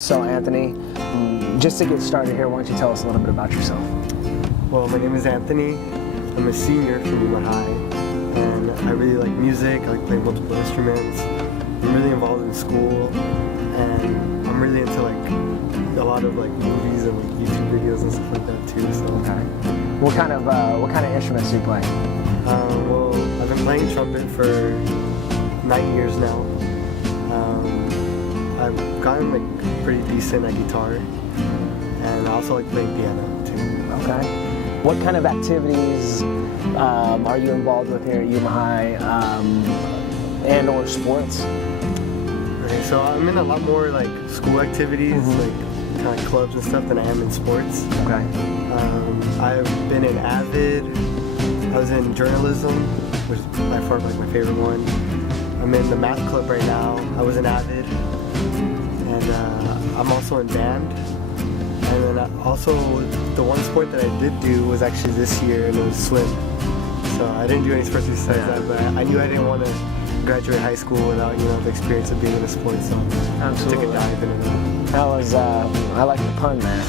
So Anthony, just to get started here, why don't you tell us a little bit about yourself? Well, my name is Anthony. I'm a senior from Yuma High, and I really like music. I like playing multiple instruments. I'm really involved in school, and I'm really into like a lot of like movies and like YouTube videos and stuff like that too. So. Okay. What kind of instruments do you play? Well, I've been playing trumpet for 9 years now. I've gotten like pretty decent at guitar, and I also like playing piano too. Okay. What kind of activities are you involved with here at Yuma High, and or sports? Okay, so I'm in a lot more like school activities, like kind of like clubs and stuff, than I am in sports. Okay. I've been in Avid. I was in journalism, which is by far like my favorite one. I'm in the math club right now. I was in Avid. And I'm also in band. And then also the one sport that I did do was actually this year, and it was swim. So I didn't do any sports besides that, but I knew I didn't want to graduate high school without, the experience of being in a sport, so I took a dive into that. That was, I like the pun there.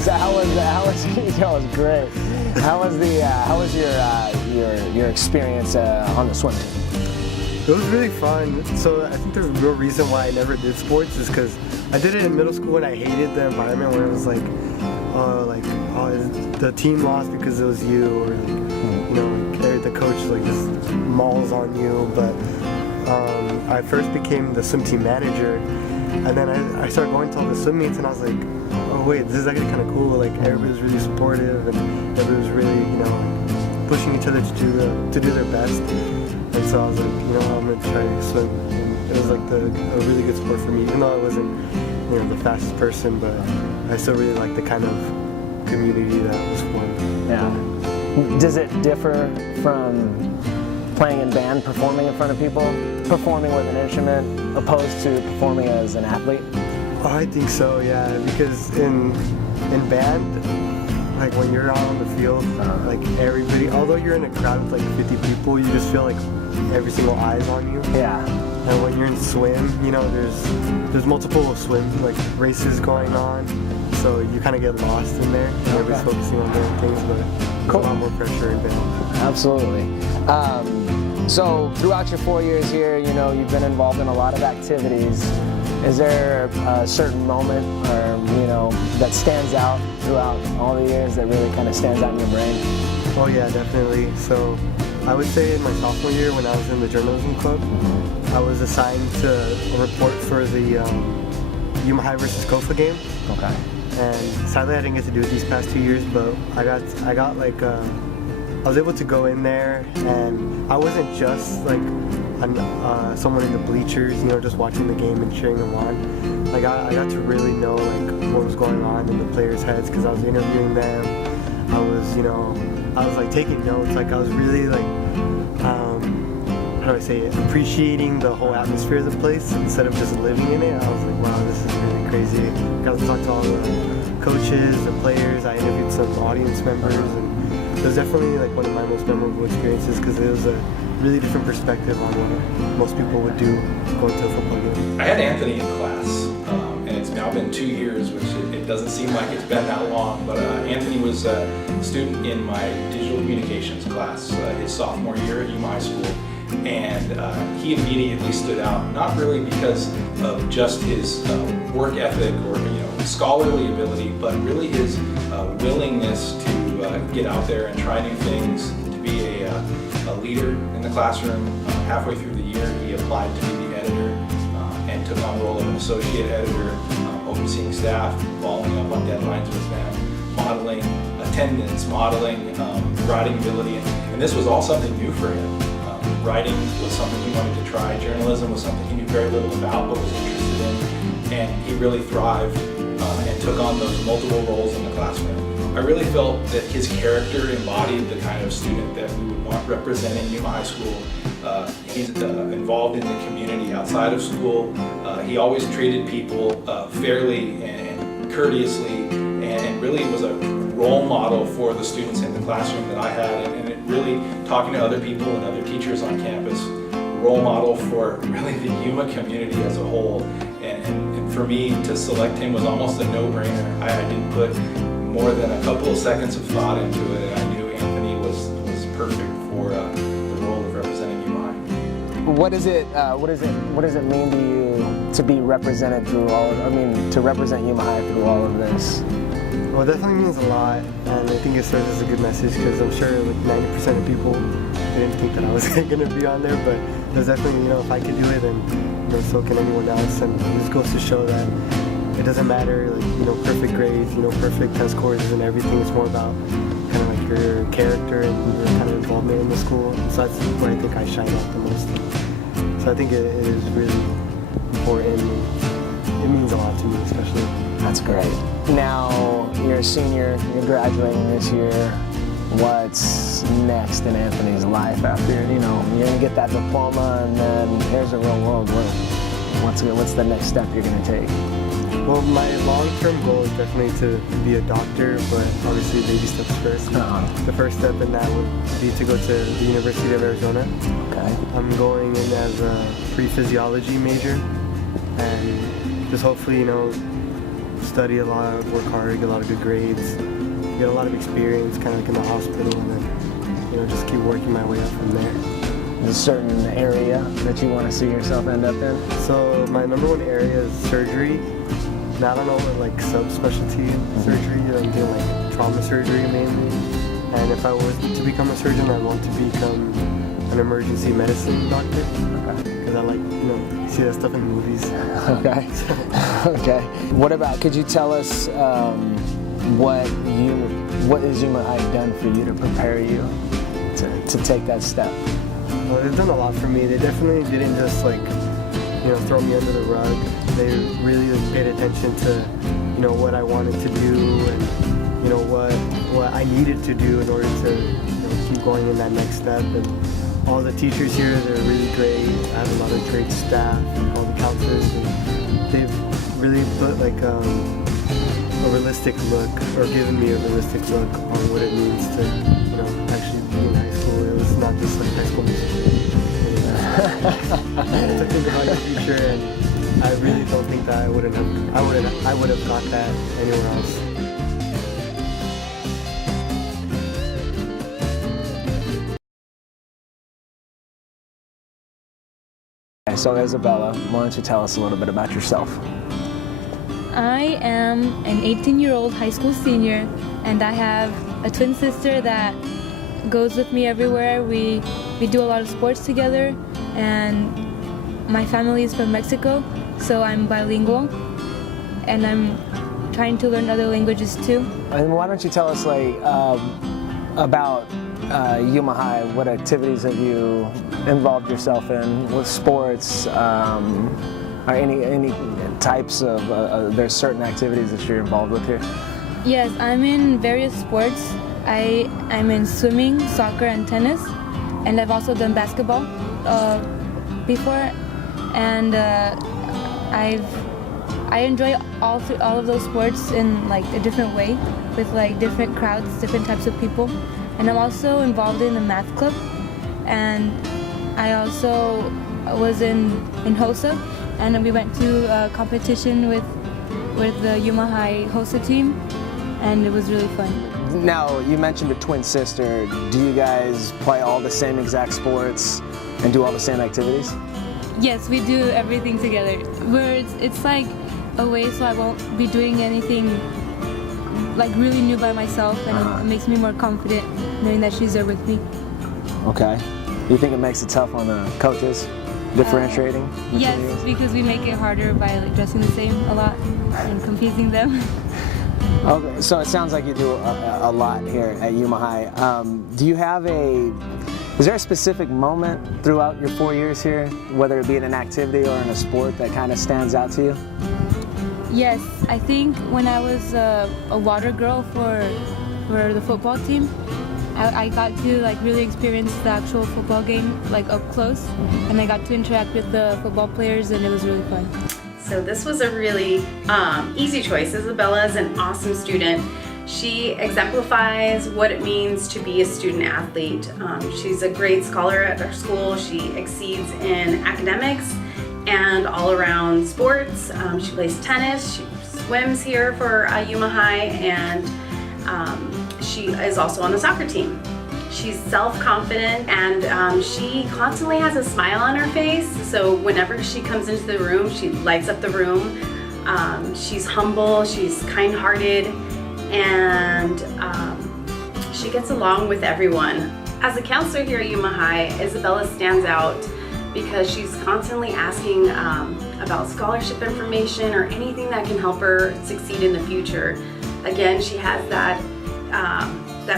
So how was that was great. How was your experience on the swim team? It was really fun. So I think the real reason why I never did sports is because I did it in middle school and I hated the environment where it was like the team lost because it was you, or the coach like just mauls on you. But I first became the swim team manager, and then I started going to all the swim meets, and I was like, oh wait, this is actually kind of cool. Like everybody was really supportive, and everybody was really pushing each other to do their best. And so I was like, I'm going to try to swim. And it was like a really good sport for me, even though I wasn't, the fastest person, but I still really liked the kind of community that was formed. Yeah. Does it differ from playing in band, performing in front of people, performing with an instrument, opposed to performing as an athlete? Oh, I think so, yeah, because in band, like when you're out on the field, like everybody, although you're in a crowd with like 50 people, you just feel like every single eye is on you. Yeah. And when you're in swim, there's multiple swim like races going on, so you kind of get lost in there. And everybody's focusing on their things, but there's a lot more pressure in band. Absolutely. So throughout your 4 years here, you've been involved in a lot of activities. Is there a certain moment that stands out throughout all the years that really kind of stands out in your brain? Oh yeah, definitely. So I would say in my sophomore year when I was in the journalism club, I was assigned to report for the Yuma High versus Kofa game. Okay. And sadly I didn't get to do it these past 2 years, but I was able to go in there, and I wasn't just like someone in the bleachers, just watching the game and cheering them on. Like I got to really know like what was going on in the players' heads, because I was interviewing them. I was like taking notes. Like I was really like, how do I say it? Appreciating the whole atmosphere of the place instead of just living in it. I was like, wow, this is really crazy. I got to talk to all the coaches, the players. I interviewed some audience members, and it was definitely like one of my most memorable experiences, because it was a really different perspective on what most people would do going to a football game. I had Anthony in class, and it's now been 2 years, which it doesn't seem like it's been that long, but Anthony was a student in my digital communications class his sophomore year at Yuma High School, and he immediately stood out, not really because of just his work ethic or scholarly ability, but really his willingness to get out there and try new things, to be a leader in the classroom. Halfway through the year, he applied to be the editor and took on the role of an associate editor, overseeing staff, following up on deadlines with them, modeling attendance, modeling writing ability, and this was all something new for him. Writing was something he wanted to try. Journalism was something he knew very little about but was interested in, and he really thrived and took on those multiple roles in the classroom. I really felt that his character embodied the kind of student that we would want representing Yuma High School. He's involved in the community outside of school. He always treated people fairly and courteously, and really was a role model for the students in the classroom that I had, and it really, talking to other people and other teachers on campus, role model for really the Yuma community as a whole. And for me to select him was almost a no-brainer. I didn't put more than a couple of seconds of thought into it, and I knew Anthony was perfect for the role of representing Yuma High. What does it mean to you to be represented through to represent Yuma High through all of this? Well, it definitely means a lot, and I think it serves as a good message because I'm sure like 90% of people didn't think that I was going to be on there, but there's definitely, if I can do it, then so can anyone else, and it just goes to show that it doesn't matter, like, perfect grades, perfect test scores and everything. It's more about kind of like your character and your kind of involvement in the school. So that's where I think I shine out the most. So I think it is really important. It means a lot to me, especially. That's great. Now you're a senior, you're graduating this year. What's next in Anthony's life after, you're gonna get that diploma and then here's the real world. What's the next step you're gonna take? Well, my long-term goal is definitely to be a doctor, but obviously baby steps first. The first step in that would be to go to the University of Arizona. Okay. I'm going in as a pre-physiology major, and just hopefully, study a lot, work hard, get a lot of good grades, get a lot of experience kind of like in the hospital, and then, just keep working my way up from there. Is a certain area that you want to see yourself end up in? So my number one area is surgery. Now I don't know what like subspecialty surgery, I'm doing like trauma surgery mainly. And if I was to become a surgeon, I want to become an emergency medicine doctor. Because I like, see that stuff in movies. Okay. Okay. What about, could you tell us what has Yuma High done for you to prepare you to take that step? Well, they've done a lot for me. They definitely didn't just like, throw me under the rug. They really paid attention to, what I wanted to do and, what I needed to do in order to keep going in that next step. And all the teachers here, they're really great. I have a lot of great staff and all the counselors. And they've really put like a realistic look, or given me a realistic look on what it means to, actually be in high school. It was not just like high school music. To think about your future, and I really don't think that I would have got that anywhere else. So Isabella, why don't you tell us a little bit about yourself? I am an 18-year-old high school senior, and I have a twin sister that goes with me everywhere. We do a lot of sports together, and my family is from Mexico, so I'm bilingual, and I'm trying to learn other languages too. And why don't you tell us about Yuma High? What activities have you involved yourself in with sports? Are any types of, there's certain activities that you're involved with here? Yes, I'm in various sports. I'm in swimming, soccer, and tennis, and I've also done basketball before, and I enjoy all of those sports in like a different way, with like different crowds, different types of people. And I'm also involved in the math club, and I also was in HOSA, and we went to a competition with the Yuma High HOSA team, and it was really fun. Now, you mentioned a twin sister. Do you guys play all the same exact sports and do all the same activities? Yes, we do everything together. It's like a way so I won't be doing anything like really new by myself, and it makes me more confident knowing that she's there with me. Okay. Do you think it makes it tough on the coaches, differentiating? Yes, because we make it harder by like dressing the same a lot and confusing them. Okay, so it sounds like you do a lot here at Yuma High. Is there a specific moment throughout your 4 years here, whether it be in an activity or in a sport, that kind of stands out to you? Yes, I think when I was a water girl for the football team, I got to like really experience the actual football game like up close, and I got to interact with the football players, and it was really fun. So this was a really easy choice. Isabella is an awesome student. She exemplifies what it means to be a student athlete. She's a great scholar at our school. She exceeds in academics and all around sports. She plays tennis, she swims here for Yuma High, and she is also on the soccer team. She's self-confident, and she constantly has a smile on her face, so whenever she comes into the room, she lights up the room. She's humble, she's kind-hearted, and she gets along with everyone. As a counselor here at Yuma High, Isabellah stands out because she's constantly asking about scholarship information or anything that can help her succeed in the future. Again, she has that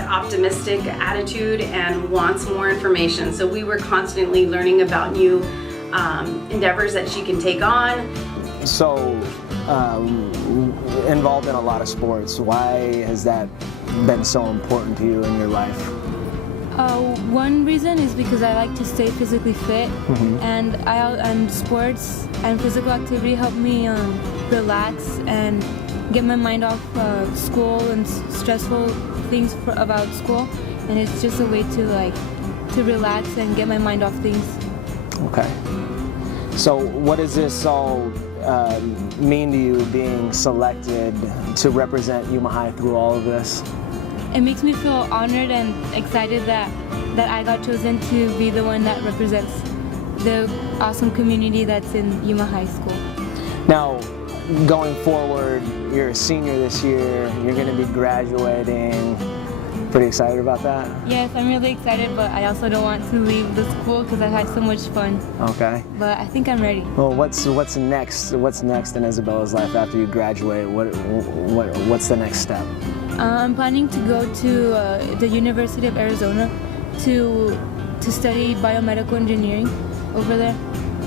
optimistic attitude and wants more information. So we were constantly learning about new endeavors that she can take on. So, involved in a lot of sports. Why has that been so important to you in your life? One reason is because I like to stay physically fit, and sports and physical activity help me relax and get my mind off school and stressful things about school, and it's just a way to relax and get my mind off things. Okay. So what does this all mean to you, being selected to represent Yuma High through all of this? It makes me feel honored and excited that I got chosen to be the one that represents the awesome community that's in Yuma High School. Now, going forward, you're a senior this year, you're going to be graduating. Pretty excited about that? Yes, I'm really excited, but I also don't want to leave the school because I've had so much fun. Okay. But I think I'm ready. Well, what's next? What's next in Isabellah's life after you graduate? What's the next step? I'm planning to go to the University of Arizona to study biomedical engineering over there,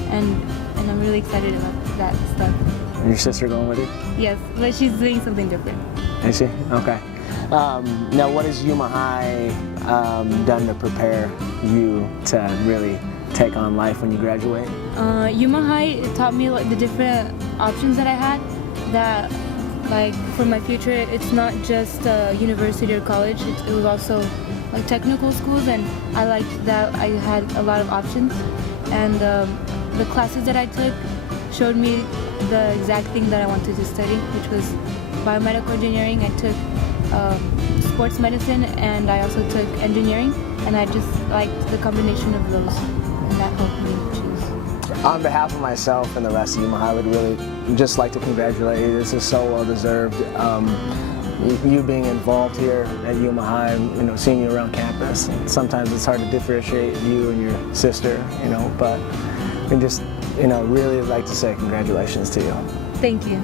and I'm really excited about that stuff. And your sister going with you? Yes, but she's doing something different. Is she? Okay. Now, what has Yuma High done to prepare you to really take on life when you graduate? Yuma High taught me the different options that I had. That, for my future, it's not just university or college. It was also technical schools, and I liked that I had a lot of options. And the classes that I took showed me the exact thing that I wanted to study, which was biomedical engineering. I took sports medicine, and I also took engineering, and I just liked the combination of those, and that helped me choose. On behalf of myself and the rest of Yuma High, I would really just like to congratulate you. This is so well deserved. You being involved here at Yuma High, seeing you around campus. Sometimes it's hard to differentiate you and your sister, but we just, really like to say congratulations to you. Thank you.